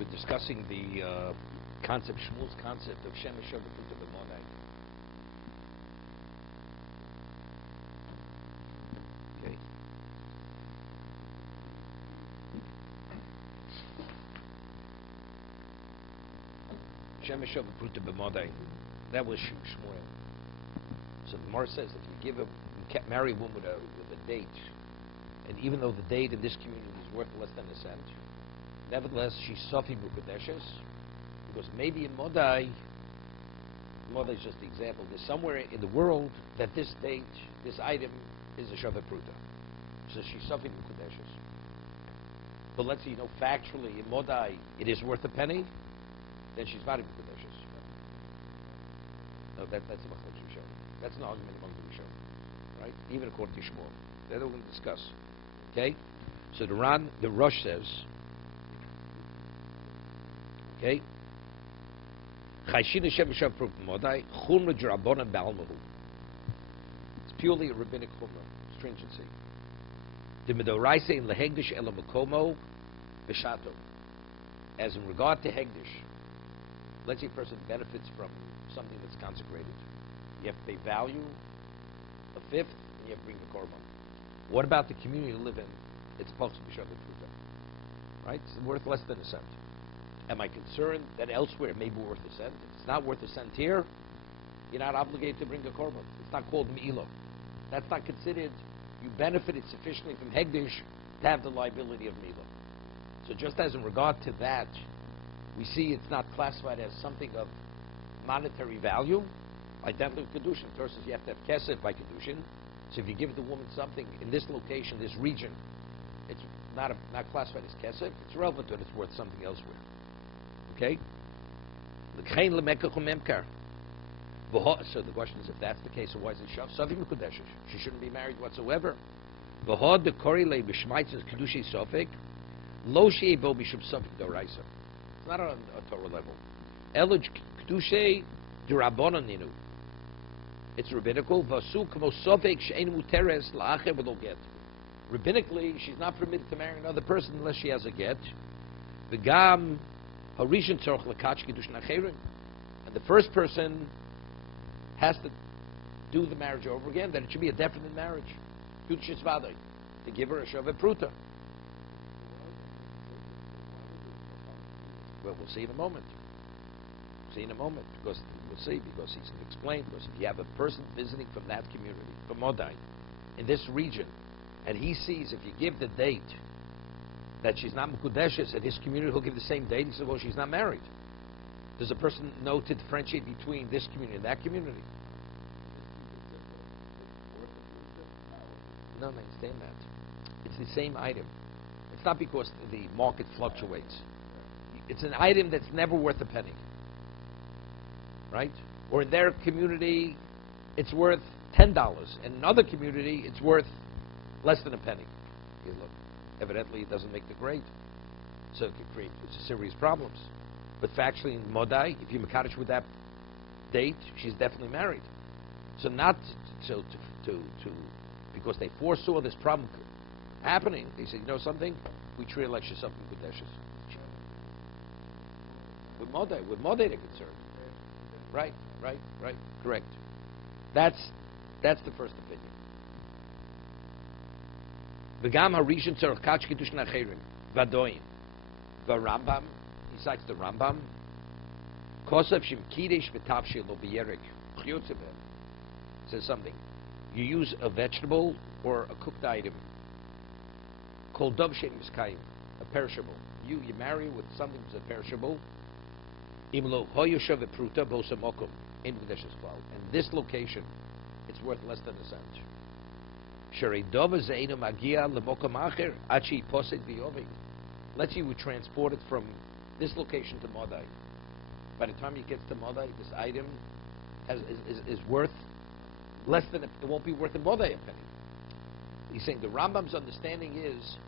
we're discussing the concept, Shmuel's concept of Shemesh Shavapruta B'monai. Okay. Shemesh Shavapruta B'monai. That was Shmuel. So the Gemara says that you marry a woman with a date, and even though the date in this community is worth less than a cent, nevertheless she's Sofi B'Kudeshes, because maybe in Modai is just the example, there's somewhere in the world that this date, this item, is a Shaveh Pruta. So she's Sofi B'Kudeshes. But let's say, factually, in Modai it is worth a penny, then she's Vari B'Kudeshes. No, that's a Machlok Shishon. That's an argument among the Rishon, right? Even according to Shmuel. That we're going to discuss. Okay? So the Rosh says, okay? It's purely a rabbinic chumrah, stringency. As in regard to Hegdish, let's say a person benefits from something that's consecrated. You have to pay value, a fifth, and you have to bring the korban. What about the community you live in? It's supposed to be Shaveh Pruta. Right? It's worth less than a cent. Am I concerned that elsewhere it may be worth a cent? If it's not worth a cent here, you're not obligated to bring a korban. It's not called me'ilo. That's not considered, you benefited sufficiently from Hegdish to have the liability of me'ilo. So just as in regard to that, we see it's not classified as something of monetary value, identically with kiddushin. The Torah says you have to have kesef by kiddushin. So if you give the woman something in this location, this region, it's not classified as kesef. It's relevant to it. It's worth something elsewhere. Okay? So the question is, if that's the case, so why is it shav savi mekudeshes? She shouldn't be married whatsoever. It's not on a Torah level. It's rabbinical. Rabbinically, she's not permitted to marry another person unless she has a get. And the first person has to do the marriage over again, then it should be a definite marriage. To give her a Shaveh Pruta. Well, we'll see in a moment. Because he's going to explain. Because if you have a person visiting from that community, from Modai, in this region, and he sees if you give the date that she's not Mekudeshes, at his community he'll give the same date, he says, well, she's not married. Does a person know to differentiate between this community and that community? No, I understand that. It's the same item. It's not because the market fluctuates. It's an item that's never worth a penny. Right? Or in their community, it's worth $10. In another community, it's worth less than a penny. You look, evidently it doesn't make the grade. So it could create serious problems. But factually in Modai, if you Mekadosh with that date, she's definitely married. So not because they foresaw this problem happening, they said, you know something? We treat it like she's something Kudeshes. With Modai they're concerned. Right, correct. That's the first opinion. V'gam harishon tzarich kach kiddushin acherim v'adoyin v'Rambam. He cites the Rambam. Kosav shem kiddush v'tavshil lo b'yerik chiyutzeh says something. You use a vegetable or a cooked item called dov shem miskayim, a perishable. You marry with something that's a perishable. Imlo hoyu shaveh pruta bosa mokum in Kedushes klal. And this location, it's worth less than a cent. Sherei dova zeinu magia lemokum acher achi posek v'yovik. Let's say we transport it from this location to Modai. By the time it gets to Modai, this item is worth less than it won't be worth in Modai a penny. He's saying the Rambam's understanding is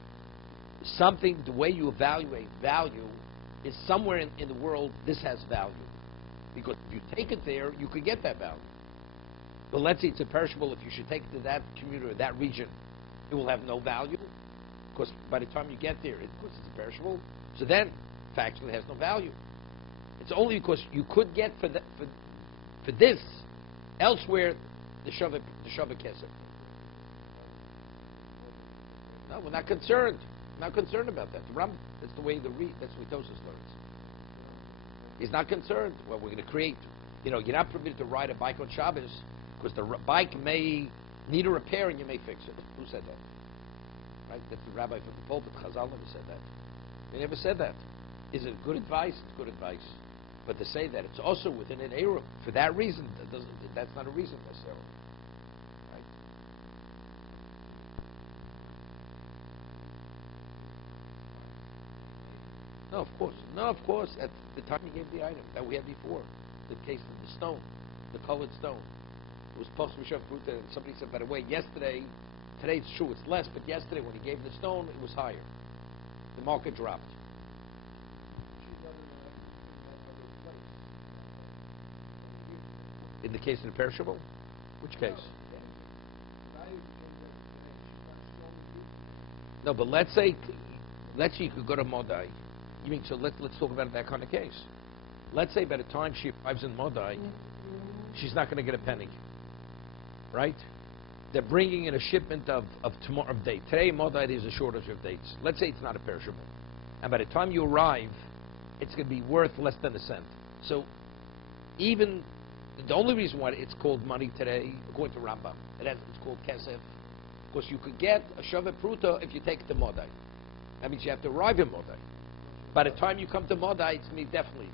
something, the way you evaluate value is somewhere in the world this has value. Because if you take it there, you could get that value. But let's say it's a perishable, if you should take it to that community or that region, it will have no value. Because by the time you get there, because it's a perishable. So then, factually has no value. It's only because you could get for this elsewhere the Shavah Kesef. No, we're not concerned. Not concerned about that. The Ram, that's the way that's what Tosus learns. He's not concerned. Well, we're going to create. You're not permitted to ride a bike on Shabbos because the bike may need a repair and you may fix it. Who said that? Right? That's the rabbi from the pulpit. Chazal never said that. They never said that. Is it good advice? It's good advice. But to say that it's also within an Eruv, for that reason, that's not a reason necessarily. Right? No, of course. No, of course. At the time he gave the item that we had before, the case of the stone, the colored stone. It was post Mishav Bruta, and somebody said, by the way, today it's true, it's less, but yesterday when he gave the stone, it was higher. The market dropped. In the case of the perishable? Which case? No, but let's say you could go to Modai. You mean, so let's talk about that kind of case. Let's say by the time she arrives in Modai, she's not going to get a penny. Right? They're bringing in a shipment of date. Today, Modai, there's a shortage of dates. Let's say it's not a perishable. And by the time you arrive, it's going to be worth less than a cent. So even the only reason why it's called money today, according to Rambam, it's called kesef, because you could get a shavet pruta if you take it to Modai. That means you have to arrive in Modai. By the time you come to Modai, it's going to be definitely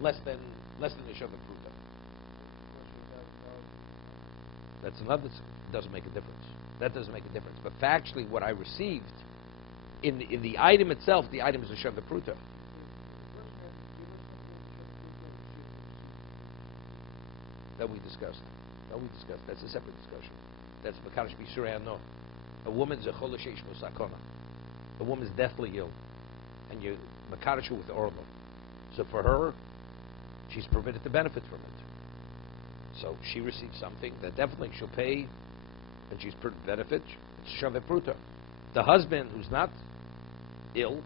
less than the shavet pruta. That's another. Doesn't make a difference. That doesn't make a difference. But factually, what I received in the item itself, the item is a shavet pruta. That we discussed. That's a separate discussion. That's Makarish B'Surei no. A woman's a cholashesh musakona. A woman's deathly ill, and you Makarish her with orlo. So for her, she's permitted to benefit from it. So she receives something that definitely she'll pay, and she's benefit. It's shavet pruta. The husband who's not ill,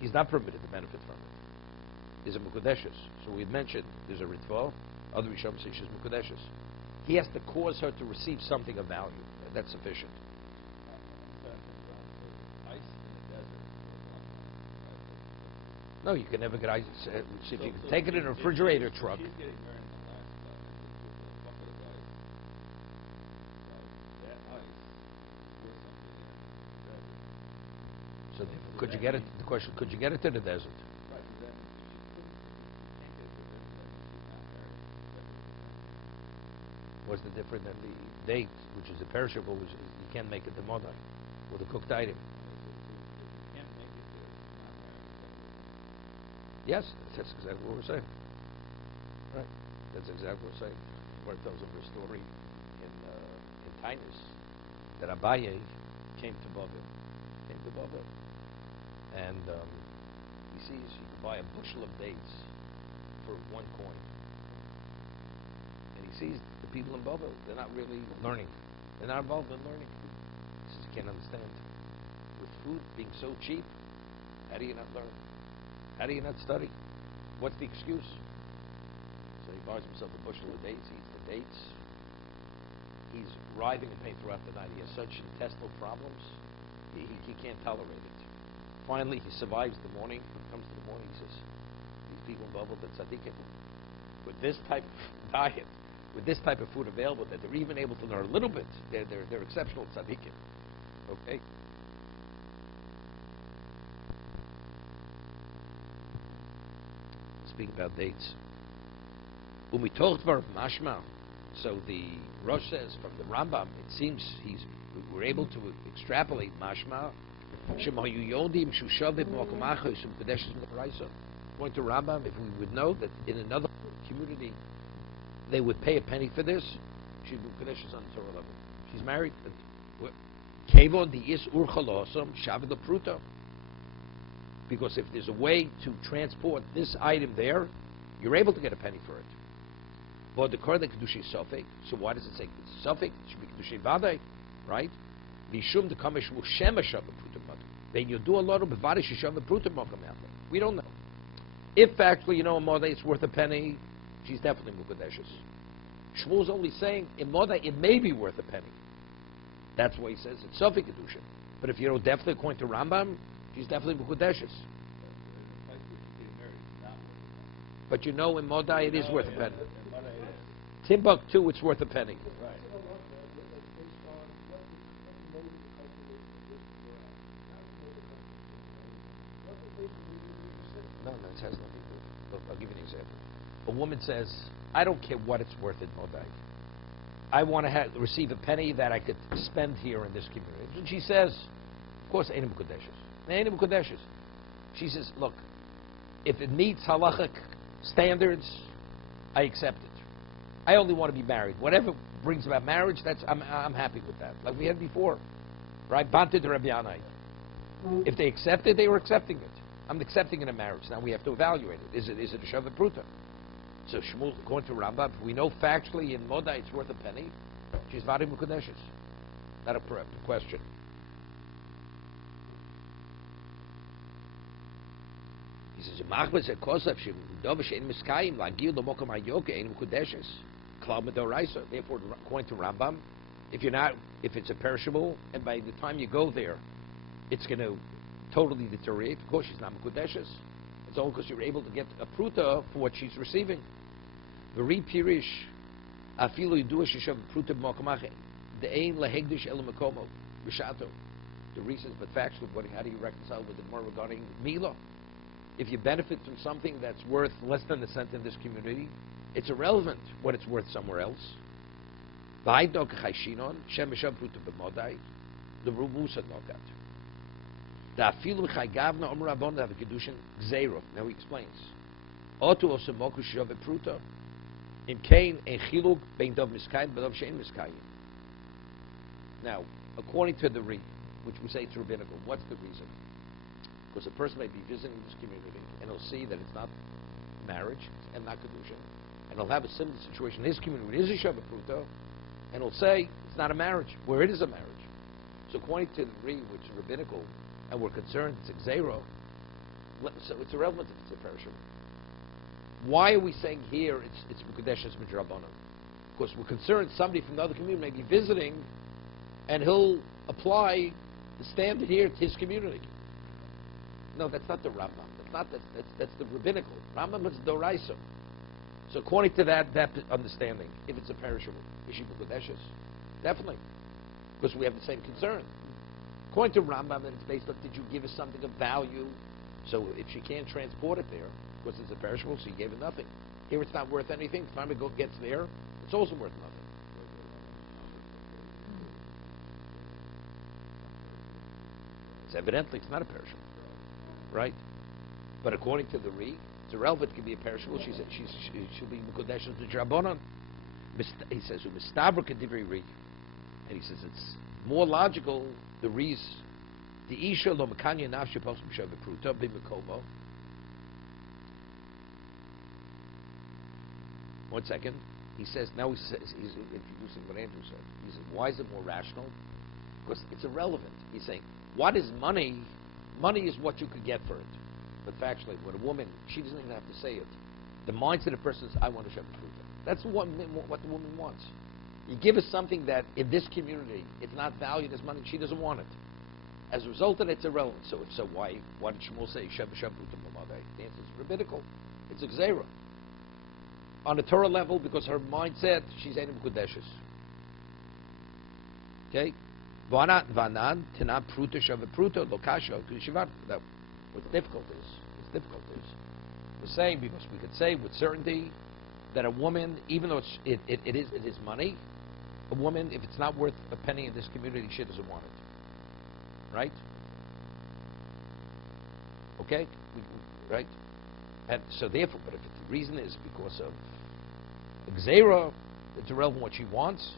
he's not permitted to benefit from it. He's a mukadeshes. So we mentioned there's a ritva. Other Rishon say she's mukadeshes. He has to cause her to receive something of value. That's sufficient. No, you can never get ice. If you can take it in a refrigerator truck. So could you get it? The question: could you get it to the desert? What's the difference than the date, which is a perishable, which you can't make it the modai, or the cooked item? Yes, that's exactly what we're saying. Right, that's exactly what we're saying. Where it tells of a story in Tainus that Abaye came to Bavel, and he sees you can buy a bushel of dates for 1 coin. And he sees the people in Bavel, they're not really learning. They're not involved in learning. He says, you can't understand. With food being so cheap, how do you not learn? How do you not study? What's the excuse? So he buys himself a bushel of dates, he eats the dates. He's writhing in pain throughout the night. He has such intestinal problems, he can't tolerate it. Finally, he survives the morning. When it comes to the morning, he says, these people in Bavel, that tzaddikim, with this type of diet, with this type of food available, that they're even able to learn a little bit, they're exceptional tzaddikim. Okay? Speak about dates. When we talked about mashma, so the Rosh says from the Rambam, it seems we're able to extrapolate mashma. According to Rambam, if we would know that in another community they would pay a penny for this, she'd be Kadesh's on Torah level. She's married. Kevon the is urchalosam shaved pruta. Because if there's a way to transport this item there, you're able to get a penny for it. But the Korah Kedushin Sofek, so why does it say Sofek? It should be Kedushin Vadai, right? Vishum the Kamish Shema Shav Pruta. Then you do a lot of Bavarish Shav Pruta Mokam. We don't know. If actually, in Modai it's worth a penny, she's definitely Mukadeshes. Shmuel's only saying, in Modai it may be worth a penny. That's why he says it's Sofi Kedushin. But if definitely according to Rambam, she's definitely Mukadeshes. But in Modai it is worth a penny. Timbuktu, it's worth a penny. No, it has nothing to do. Look, I'll give you an example. A woman says, I don't care what it's worth in Modai. I want to receive a penny that I could spend here in this community. And she says, of course, Einim Kodeshes. Einim Kodeshes. She says, look, if it meets halachic standards, I accept it. I only want to be married. Whatever brings about marriage, I'm happy with that. Like we had before. Right? Bante de Rabbi Yanai. If they accept it, they were accepting it. I'm accepting it in marriage. Now we have to evaluate it. Is it a Shavuot Pruta? So Shmuel, according to Rambam, we know factually in Modai it's worth a penny. She's Vadi Mukadeshes. Not a question. He says, according to Rambam, if it's a perishable, and by the time you go there, it's going to totally deteriorate. Of course, she's not Mekudeshes. It's only because you're able to get a pruta for what she's receiving. V'ri pirish afilu yidua sheshav pruta b'makamach de'ein lehegdish el mekomo b'shato. The reasons, but factually, how do you reconcile with the Gemara regarding Mila? If you benefit from something that's worth less than a cent in this community, it's irrelevant what it's worth somewhere else. V'haidok chayshinon shem b'shav pruta b'modai the rubusa nokat. Now he explains. Now, according to the Re, which we say it's rabbinical, what's the reason? Because a person may be visiting this community and he'll see that it's not marriage and not kiddushin, and he'll have a similar situation in his community. It is a Shavuot Pruta, and he'll say it's not a marriage, where it is a marriage. So according to the Re, which is rabbinical, and we're concerned it's a Xero, so it's irrelevant if it's a perishable. Why are we saying here it's Mukadeshes Midrabanan? Because we're concerned somebody from the other community may be visiting, and he'll apply the standard here to his community. No, that's not the Rambam. That's the rabbinical. Rambam is Doraisa. So according to that understanding, if it's a perishable, is she Mukadeshes? Definitely. Because we have the same concern. According to Rambam, it's based on, did you give us something of value? So if she can't transport it there, because it's a perishable, so you gave it nothing. Here it's not worth anything. By the time it gets there, it's also worth nothing. It's evidently it's not a perishable, right? But according to the Re, it's irrelevant. It can be a perishable. She'll be Mekudeshes the Drabonon. He says, "Umistabra kedivri Re," and he says it's more logical. The Re's, the Isha lo mekanya nafshe poskim shavuot pruta b'mekomo. 1 second. He says now he's introducing what Andrew said. He says, why is it more rational? Because it's irrelevant. He's saying, what is money? Money is what you could get for it. But factually, when a woman, she doesn't even have to say it. The mindset of the person is, I want to shavuot pruta. That's what the woman wants. You give us something that in this community it's not valued as money. She doesn't want it. As a result of it, it's irrelevant. So why did Shmuel say shavuot pruta b'madai? The answer is rabbinical. It's a gzeira. On a Torah level, because her mindset, she's Einim Kudeshes. Okay? Vanan tina pruta shavuot pruta lokasha kushivat. What's difficult is we're saying, because we could say with certainty that a woman, even though it is money, a woman, if it's not worth a penny in this community, she doesn't want it. Right? Okay? Right? And so therefore, but if the reason is because of Xera, it's irrelevant what she wants,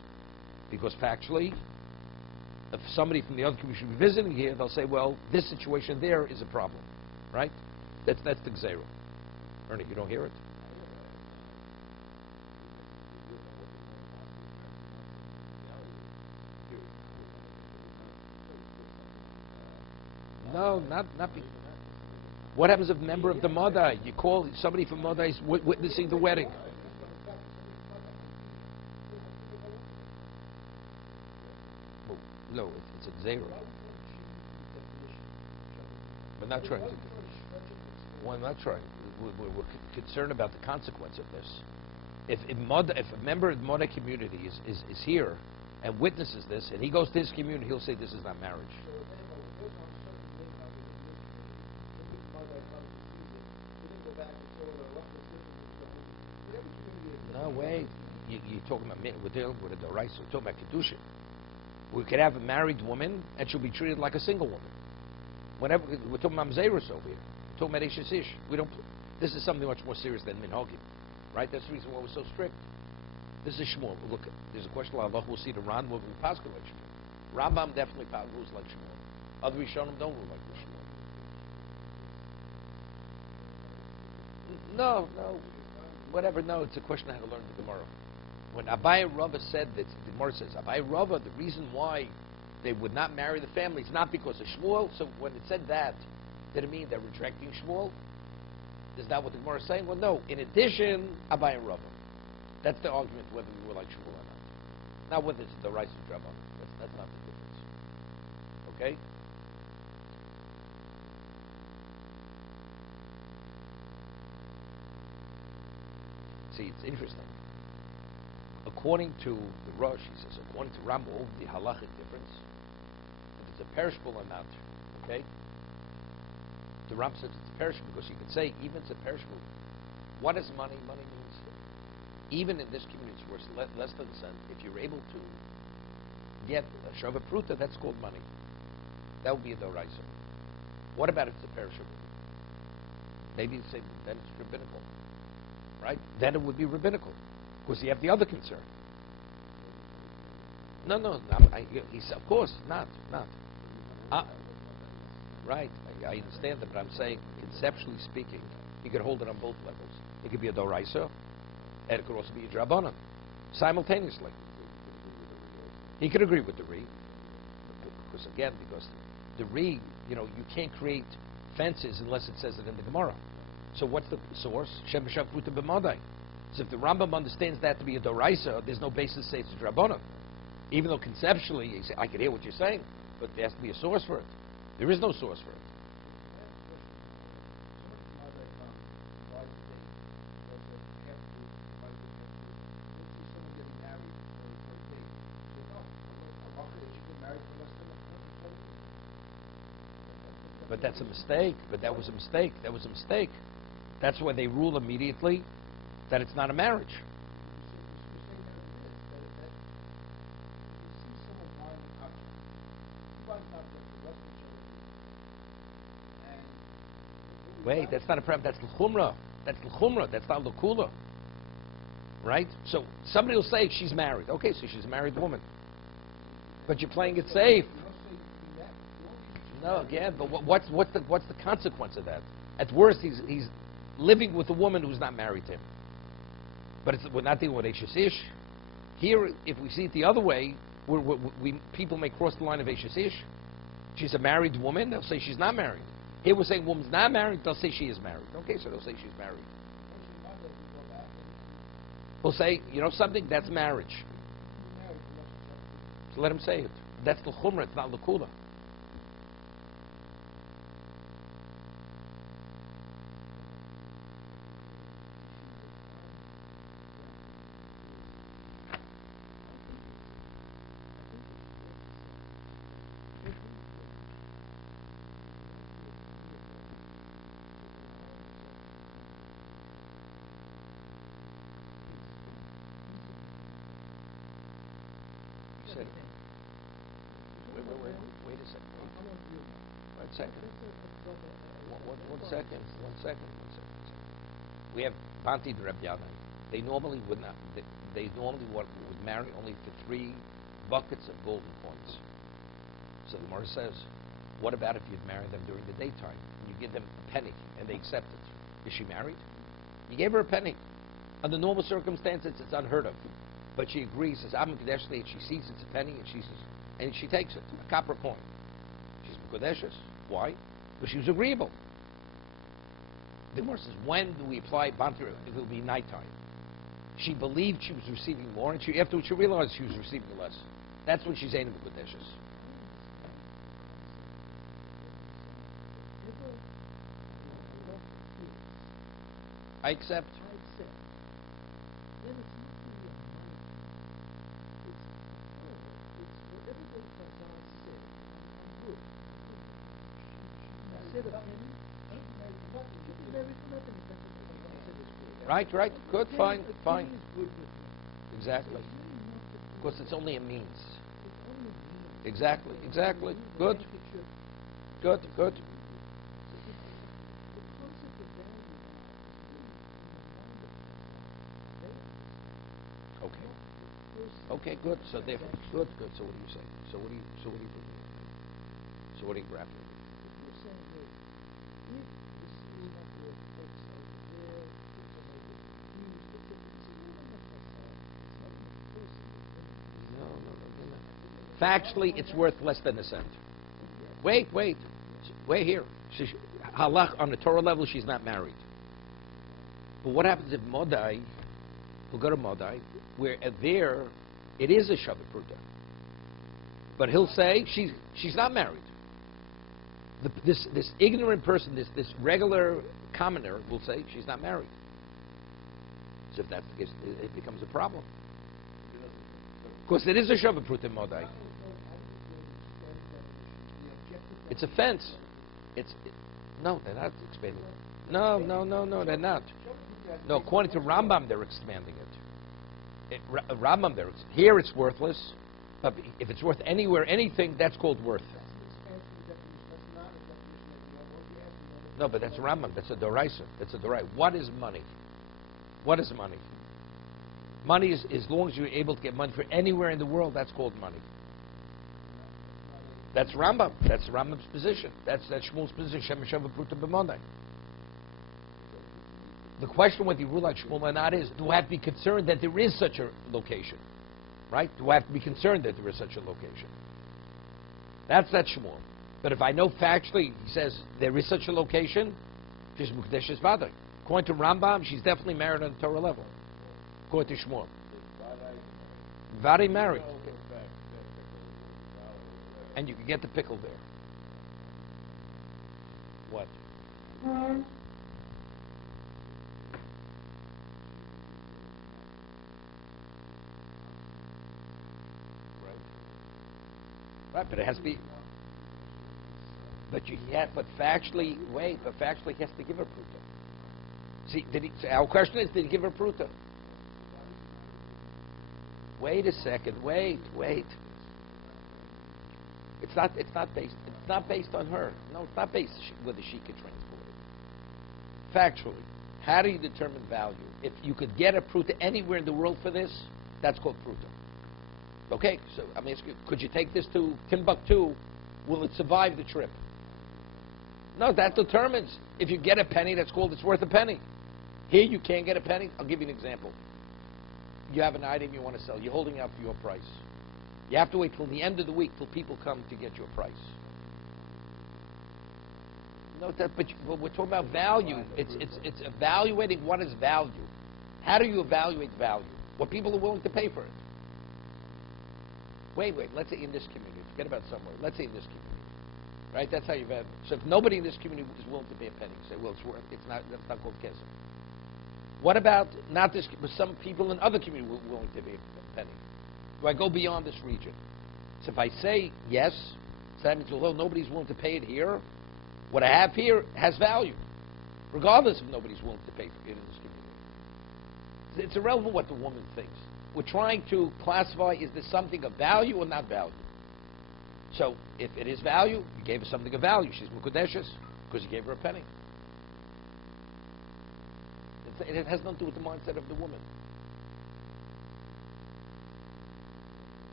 because factually, if somebody from the other community should be visiting here, they'll say, well, this situation there is a problem. Right? That's the Xera. Ernie, you don't hear it? No, not be. What happens if a member of the mother, you call somebody from mother is witnessing the wedding? Oh, no, it's a zero. We're not trying to. Well, I'm not trying. We're concerned about the consequence of this. If a member of the mother community is here and witnesses this, and he goes to his community, he'll say this is not marriage. No way. You're talking about, we're dealing with a devorim, we're talking about kiddushin. We could have a married woman and she'll be treated like a single woman. Whenever we're talking about Mzeirus over here, we're talking about Ish Ish. This is something much more serious than minhagim, right? That's the reason why we're so strict. This is Shmuel. Look, there's a question of Allah. We'll see the Ran will pass like Shmuel. Rambam definitely rules like Shmuel. Other Rishonim don't rule like Shmuel. No, whatever. No, it's a question of how to learn the Gemara. When Abai Rava said that, the Gemara says Abai Rava, the reason why they would not marry the family is not because of Shmuel. So when it said that, did it mean they're rejecting Shmuel? Is that what the Gemara is saying? Well, no. In addition, Abai and Rava. That's the argument whether we were like Shmuel or not. Not whether it's the rice of Draban. That's not the difference. Okay? See, it's interesting. According to the Rosh, he says, according to Rambam, the halachic difference, if it's a perishable or not, okay? The Ram says it's a perishable because you could say, even it's a perishable. What is money? Money means, even in this community, it's worth less than a cent. If you're able to get a shava pruta, that's called money. That would be a doraisa. What about if it's a perishable? Maybe you say, then it's rabbinical. Right? Then it would be rabbinical. Because you have the other concern. No, of course, not. Right, I understand that, but I'm saying, conceptually speaking, he could hold it on both levels. It could be a doraisa, and it could also be a drabanan, simultaneously. He could agree with the Re, because the Re, you can't create fences unless it says it in the Gemara. So what's the source? Shem b'shav pruta b'madai. So if the Rambam understands that to be a doraisa, there's no basis to say it's a drabanan. Even though conceptually, I can hear what you're saying, but there has to be a source for it. There is no source for it. But that's a mistake. But that was a mistake. That's why they rule immediately that it's not a marriage. Wait, that's not a problem. That's l'chumra. That's not l'kula. Right? So somebody will say she's married. Okay, so she's a married woman. But you're playing it safe. No, again, but what's the consequence of that? At worst, he's living with a woman who's not married to him. But we're not dealing with Eishes Ish. Here, if we see it the other way, people may cross the line of Eishes Ish. She's a married woman, they'll say she's not married. Here we're saying woman's not married, they'll say she is married. Okay, so they'll say she's married. We'll say, something, that's marriage. So let him say it. That's the chumrah, it's not the kula. One second. We have Banti the Reb Yana. They normally would not. They normally would marry only for 3 buckets of golden coins. So the Gemara says, what about if you'd marry them during the daytime? And you give them a penny and they accept it. Is she married? You gave her a penny. Under normal circumstances, it's unheard of. But she agrees, says, I'm Mekudeshli, and she sees it's a penny, and she takes it, a copper coin. She's Mekudeshes. Why? Because she was agreeable. The Gemara says, when do we apply banter? It will be nighttime. She believed she was receiving more, and afterwards she realized she was receiving less. That's when she's aining the Kodeshes. I accept. Right, good, fine. Exactly. Because it's only a means. Exactly. Good. Okay, good. So therefore, good. So what do you say? So what do you do? So what are you grappling with? No. Factually, it's worth less than a cent. Wait here. Halach, on the Torah level, she's not married. But what happens if Modai, we'll go to Modai, where there it is a Shabbat Pruta. But he'll say she's not married. This ignorant person, this regular commoner will say she's not married. So if that's the case, it becomes a problem. Because it is a Shabbat Pruta Modai. It's a fence. No, they're not expanding it. No, they're not. No, according to Rambam, they're expanding it. Rambam, here it's worthless, but if it's worth anything, that's called worth. No, but that's Rambam. That's a Doraisa. What is money? Money is, as long as you're able to get money for anywhere in the world, that's called money. That's Rambam. That's Rambam's position. That's Shmuel's position. Shem Shabbat Pruta B'Monai. The question whether you rule like Shmuel or not is, do I have to be concerned that there is such a location? Right? Do I have to be concerned that there is such a location? That's Shmuel. But if I know factually, he says, there is such a location, she's Mukdesh's father. According to Rambam, she's definitely married on the Torah level. According to Shmuel. Very married. And you can get the pickle there. What? Right, but it has to be. But factually, he has to give her pruta. See, our question is, did he give her pruta? Wait a second. Wait. It's not based on her. No, it's not based whether she could transport it. Factually, how do you determine value? If you could get a pruta anywhere in the world for this, that's called pruta. Okay, so I'm asking you, could you take this to Timbuktu? Will it survive the trip? No, that determines. If you get a penny, it's worth a penny. Here you can't get a penny. I'll give you an example. You have an item you want to sell. You're holding out for your price. You have to wait till the end of the week till people come to get your price. No, but we're talking about value. It's evaluating what is value. How do you evaluate value? What people are willing to pay for it. Wait. Let's say in this community. Forget about somewhere. Let's say in this community. Right? That's how you value. So if nobody in this community is willing to pay a penny, say, well, that's not called kesef. What about not this, but some people in other communities were willing to pay a penny? Do I go beyond this region? So if I say yes, so that means although nobody's willing to pay it here, what I have here has value, regardless if nobody's willing to pay for it in this community. It's irrelevant what the woman thinks. We're trying to classify, is this something of value or not value? So if it is value, you gave her something of value. She's Mukudeshes because you gave her a penny. It has nothing to do with the mindset of the woman.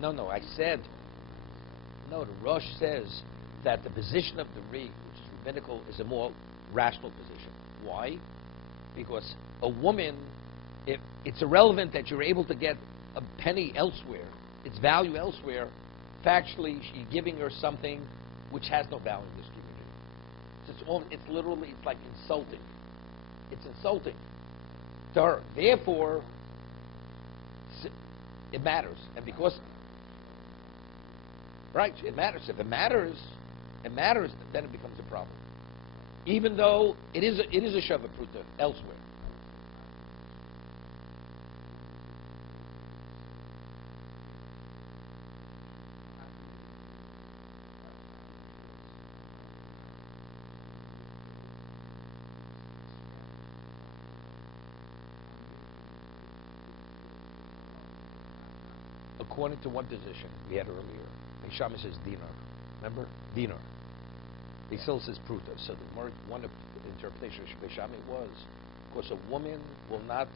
No, I said, the Rosh says that the position of the Ri, which is rabbinical, is a more rational position. Why? Because a woman, if it's irrelevant that you're able to get a penny elsewhere, its value elsewhere, factually, you're giving her something which has no value in this community. So It's literally, it's like insulting. It's insulting to her. Therefore, it matters. And because, right, it matters. If it matters, then it becomes a problem. Even though it is a Shava Pruta elsewhere. According to one position we had earlier, Shama says dinar. Remember? Dinar. He still says pruta. So the more one interpretation of Shama was, because a woman will not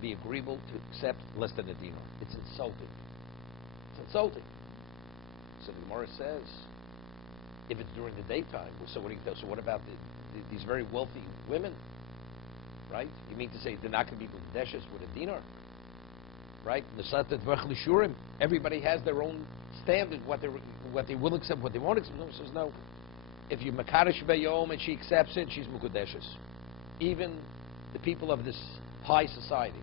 be agreeable to accept less than a dinar. It's insulting. It's insulting. So the Gemara says, if it's during the daytime, well, so what do you tell? So what about these very wealthy women? Right? You mean to say they're not going to be mukdeshes with a dinar? Right? Everybody has their own standard, what they will accept, what they won't accept. No, says no. If you makadosh bayom and she accepts it, she's mukudeshes. Even the people of this high society.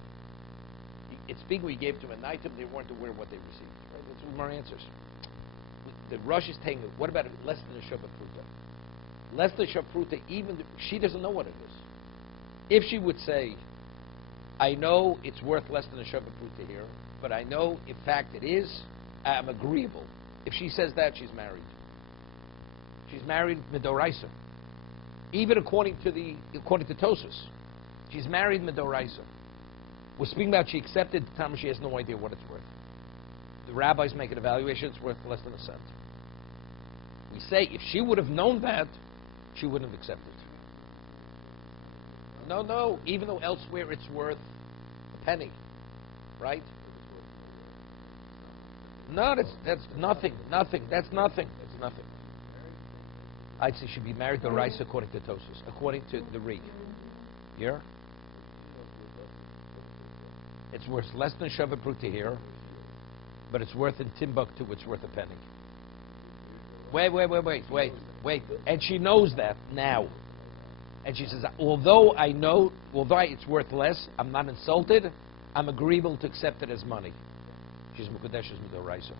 It's big we gave to them a item, they weren't aware of what they received. Right? That's what Mar answers. The rush is taking, what about less than a shabbat pruta? Less than a shabbat pruta, even she doesn't know what it is. If she would say, I know it's worth less than a Shabbat Pruta here, but I know, in fact, it is, I'm agreeable. If she says that, she's married. She's married Midoraisa. Even according to Tosus, she's married Midoraisa. We're speaking about she accepted the time she has no idea what it's worth. The rabbis make an evaluation, it's worth less than a cent. We say, if she would have known that, she wouldn't have accepted. No, even though elsewhere it's worth a penny, right? No, that's nothing. That's nothing. I'd say she'd be married to Rice according to Tosus, according to the Rig. Here? It's worth less than Shabbat Pruta here, but it's worth in Timbuktu, it's worth a penny. Wait. And she knows that now. And she says, although it's worth less, I'm not insulted, I'm agreeable to accept it as money. She's Mukadesh's Midoraisa.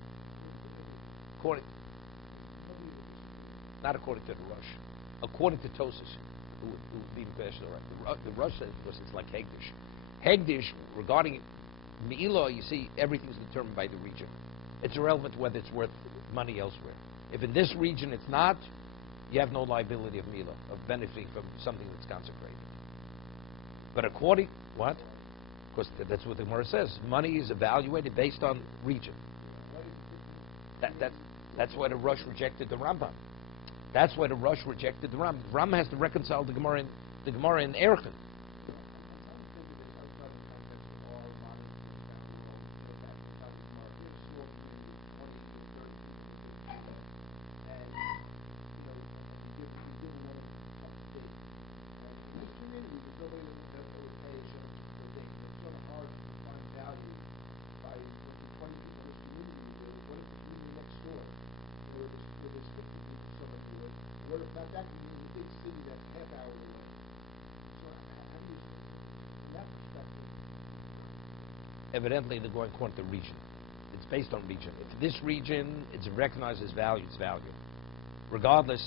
Not according to the Rush. According to Tosis, who would be Mukadesh's Midoraisa. The Rush says, because it's like Hegdish. Hegdish, regarding Me'ilah, you see, everything's determined by the region. It's irrelevant whether it's worth money elsewhere. If in this region it's not, you have no liability of Mila, of benefiting from something that's consecrated. But according, what? Because that's what the Gemara says. Money is evaluated based on region. That's why the Rush rejected the Rambam. That's why the Rush rejected the Rambam. The Rambam has to reconcile the Gemara in Erechim. Evidently, they're going according to region. It's based on region. If this region is recognized as value, it's value. Regardless,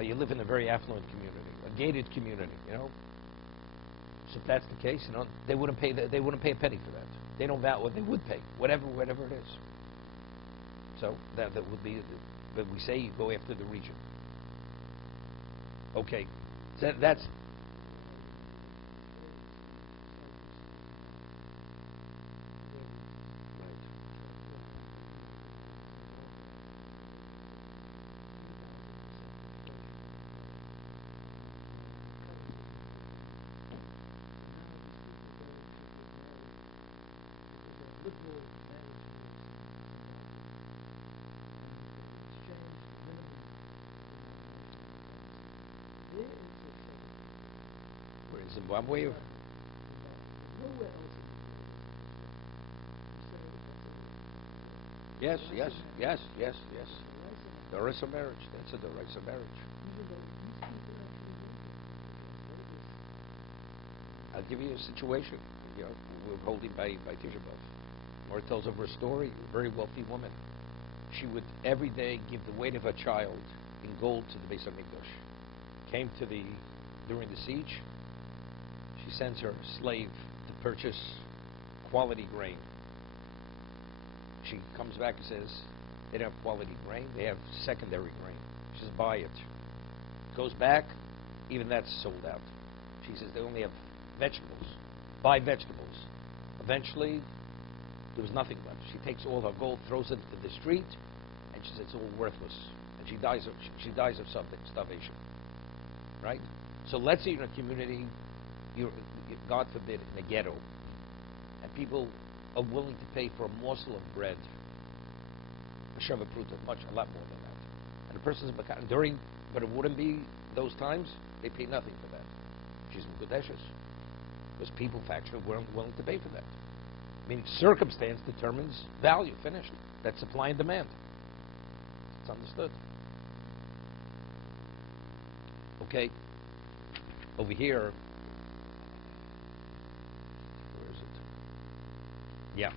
you live in a very affluent community, a gated community, So if that's the case, they wouldn't pay. They wouldn't pay a penny for that. They don't value. They would pay whatever it is. So that would be. But we say you go after the region. Okay, so that's. Zimbabwe? Yes. The rights of marriage. That's the rights of marriage. I'll give you a situation. You know, we're holding by Tisha B'Av. Mora tells over a story. A very wealthy woman. She would every day give the weight of her child in gold to the Beis Hamikdash. Came to during the siege. She sends her slave to purchase quality grain. She comes back and says, they don't have quality grain, they have secondary grain. She says, buy it. Goes back, even that's sold out. She says, they only have vegetables. Buy vegetables. Eventually, there was nothing left. She takes all her gold, throws it to the street, and she says, it's all worthless. And she dies of starvation. Right? So let's say you're in a community, you're, God forbid, in a ghetto, and people are willing to pay for a morsel of bread, a shava pruta, a lot more than that. And the person's during, but it wouldn't be those times, they pay nothing for that. She's in Kudeshes. Because people factually weren't willing to pay for that. Meaning circumstance determines value, finished. That's supply and demand. It's understood. Okay. Over here, where is it? Yeah.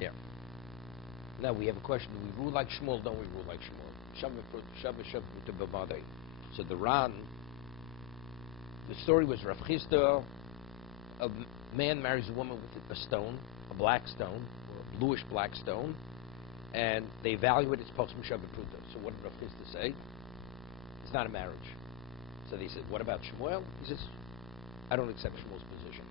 Yeah. Now we have a question. Do we rule like Shmuel? Don't we rule like Shmuel? So the Ran, the story was Rav Chisda, a man marries a woman with a stone, a black stone, or a bluish black stone, and they evaluate its post Mishav Pruta. So what did Rav Chisda say? It's not a marriage. So they said, what about Shmuel? He says, I don't accept Shmuel's position.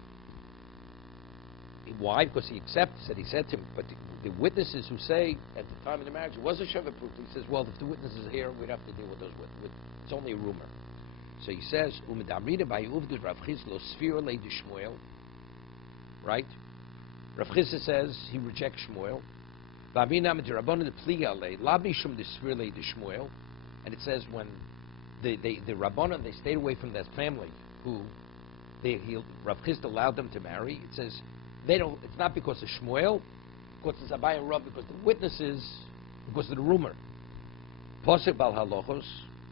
Why? Because he said to him, but the witnesses who say at the time of the marriage it was a Sheva Pruta, he says, well, if the witnesses are here, we'd have to deal with those witnesses. It's only a rumor. So he says, right? Rav Chisda says he rejects Shmuel. And it says when the Rabbanon, they stayed away from that family who Rav Chisda allowed them to marry. It says they don't. It's not because of Shmuel, because it's Abai and Rav, because the witnesses, because of the rumor. Posek bal halachos,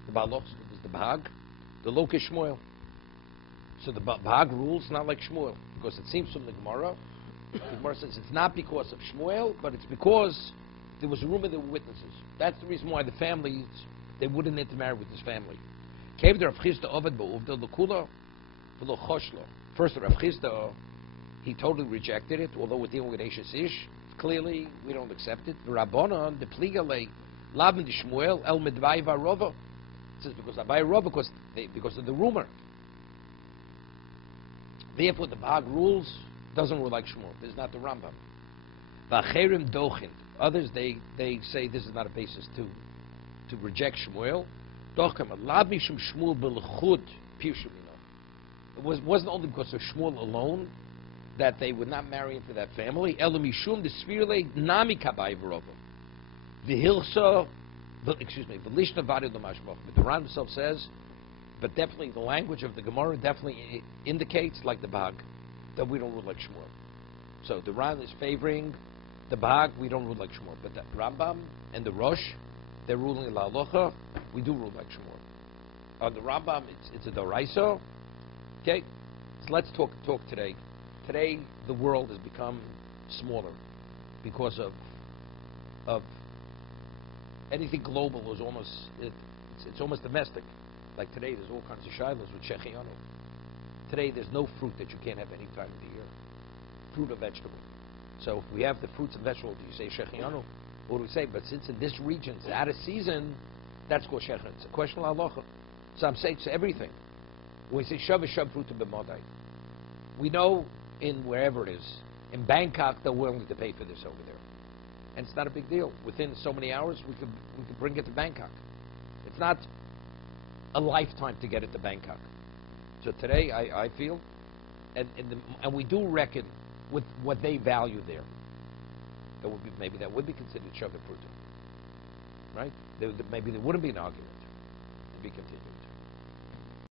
the bal halachos is the Bahag, the Lokish Shmuel. So the Bahag rules not like Shmuel, because it seems from the Gemara. The Gemara says it's not because of Shmuel, but it's because there was a rumor there were witnesses. That's the reason why the families, they wouldn't intermarry with this family. First, Rav Chisda, he totally rejected it, although we're dealing with Eshes Ish. Clearly, we don't accept it. The Rabbanon, the Pligale, Lavin de Shmuel, El Medvai Varova. It says because Abai Rova, because of the rumor. Therefore, the Bahag rules doesn't rule like Shmuel. This is not the Rambam. V'acherim dochin. Others, they say this is not a basis to reject Shmuel. Dochem Lav mishum Shmuel b'lechud pirshamino. It wasn't only because of Shmuel alone that they would not marry into that family. Elu mishum d'svirle nami kabai v'rova. V'hilsa, v'lishna varid l'mashmoch. But the Ran himself says, but definitely the language of the Gemara definitely indicates, like the Bahag, that we don't rule like Shmuel. So the Ran is favoring the Bahag, we don't rule like Shmuel. But the Rambam and the Rosh, they're ruling la halacha, we do rule like Shmuel. On the Rambam, it's a Doraisa. Okay? So let's talk today. Today, the world has become smaller because of anything global is almost, it's almost domestic. Like today, there's all kinds of shilas with shechianu. Today, there's no fruit that you can't have any time of the year. Fruit or vegetable. So if we have the fruits and vegetables, you say shechianu. What do we say? But since in this region it's out of season, that's called shechin. It's a question of halacha. So I'm saying it's everything. When we say shav fruit b'madai, we know in wherever it is, in Bangkok, they're willing to pay for this over there. and it's not a big deal. Within so many hours, we could bring it to Bangkok. It's not a lifetime to get it to Bangkok. So today, I feel, and we do reckon with what they value there. Maybe that would be considered Shabbat Pruta, right? Maybe there wouldn't be an argument to be continued.